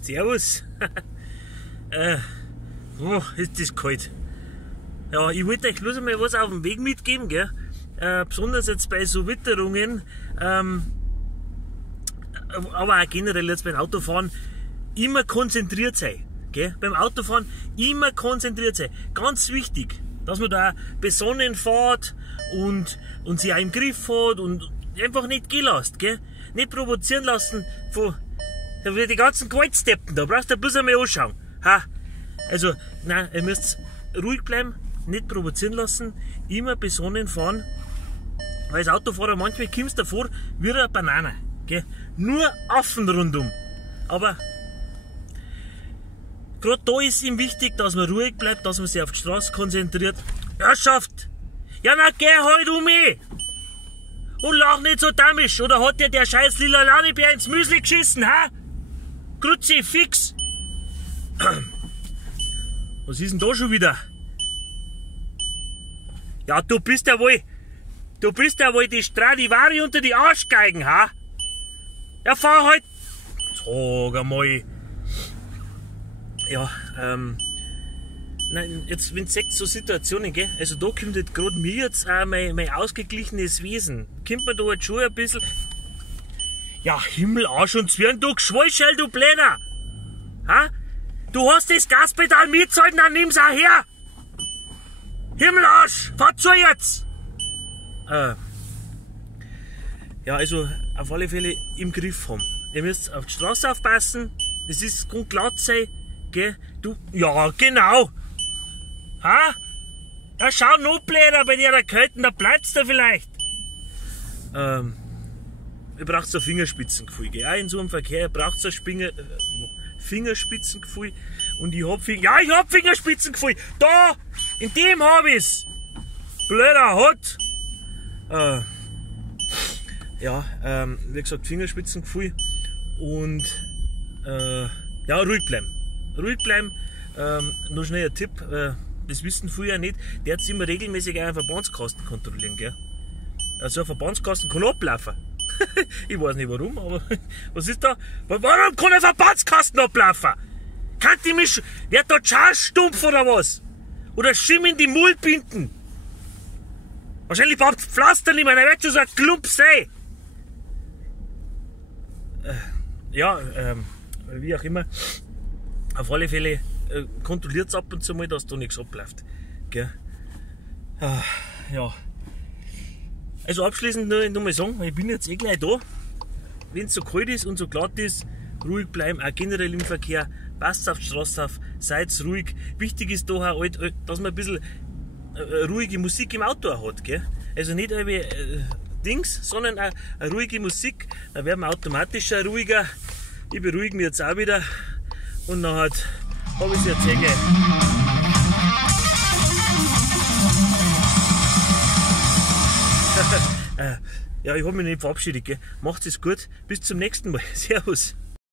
Servus. Oh, ist das kalt. Ja, ich wollte euch bloß einmal was auf dem Weg mitgeben, gell? Besonders jetzt bei so Witterungen, aber auch generell jetzt beim Autofahren, immer konzentriert sein. Gell? Beim Autofahren immer konzentriert sein. Ganz wichtig, dass man da besonnen fährt und sich auch im Griff hat und einfach nicht gehen lässt. Gell? Nicht provozieren lassen von die ganzen Gewaltsteppen. Da brauchst du bloß einmal anschauen. Ha? Also, nein, ihr müsst ruhig bleiben, nicht provozieren lassen, immer besonnen fahren. Weil als Autofahrer manchmal kommst du davor wie eine Banane. Gell? Nur Affen rundum. Aber gerade da ist ihm wichtig, dass man ruhig bleibt, dass man sich auf die Straße konzentriert. Herrschaft! Ja, na geh halt um mich! Und lach nicht so damisch, oder hat dir der scheiß lila Ladebär ins Müsli geschissen, ha? Grüezi, fix! Was ist denn da schon wieder? Ja, du bist ja wohl die Stradivari unter die Arschgeigen, ha? Ja, fahr halt! Sag einmal. Ja, nein, jetzt, wenn du sagst, so Situationen, gell, also da kommt jetzt gerade mir jetzt auch mein ausgeglichenes Wesen. Kommt mir da jetzt schon ein bisschen. Ja, Himmel, Arsch und Zwirn, du Geschwollschell, du Bläder! Ha? Du hast das Gaspedal mitzahlt, dann nimm's auch her! Himmelarsch! Fahr zu jetzt! Ja, also auf alle Fälle im Griff haben. Ihr müsst auf die Straße aufpassen, es ist glatt sein, gell? Du, ja, genau! Ha? Ja, schau noch Bläder bei der Kälte, da bleibt's da vielleicht! Ihr braucht so ein Fingerspitzengefühl, gell? Auch in so einem Verkehr, ihr braucht so ein Fingerspitzengefühl. Und ich hab Fingerspitzengefühl! Da! In dem hab ich's! Blöder Hot! Ja, wie gesagt, Fingerspitzengefühl. Und ja, ruhig bleiben. Ruhig bleiben. Noch schnell ein Tipp, das wissen viele ja nicht, der hat immer regelmäßig einen Verbandskasten kontrollieren, gell? Also ein Verbandskasten kann ablaufen. Ich weiß nicht warum, aber was ist da? Warum kann ein Verbandskasten ablaufen? Kann die mich, wird da Schaustumpf oder was? Oder Schimm in die Mullbinden? Wahrscheinlich braucht Pflaster nicht mehr, da wird schon so ein Klump sein. Ja, wie auch immer. Auf alle Fälle kontrolliert es ab und zu mal, dass da nichts abläuft. Gell? Ja. Also abschließend nur mal sagen, ich bin jetzt eh gleich da. Wenn es so kalt ist und so glatt ist, ruhig bleiben, auch generell im Verkehr. Passt auf die Straße auf, seid ruhig. Wichtig ist da auch, dass man ein bisschen ruhige Musik im Auto auch hat. Gell? Also nicht irgendwie Dings, sondern auch eine ruhige Musik. Dann werden wir automatisch ruhiger. Ich beruhige mich jetzt auch wieder. Und dann habe ich es jetzt gell. Ja, ich habe mich nicht verabschiedet. Gell? Macht es gut. Bis zum nächsten Mal. Servus.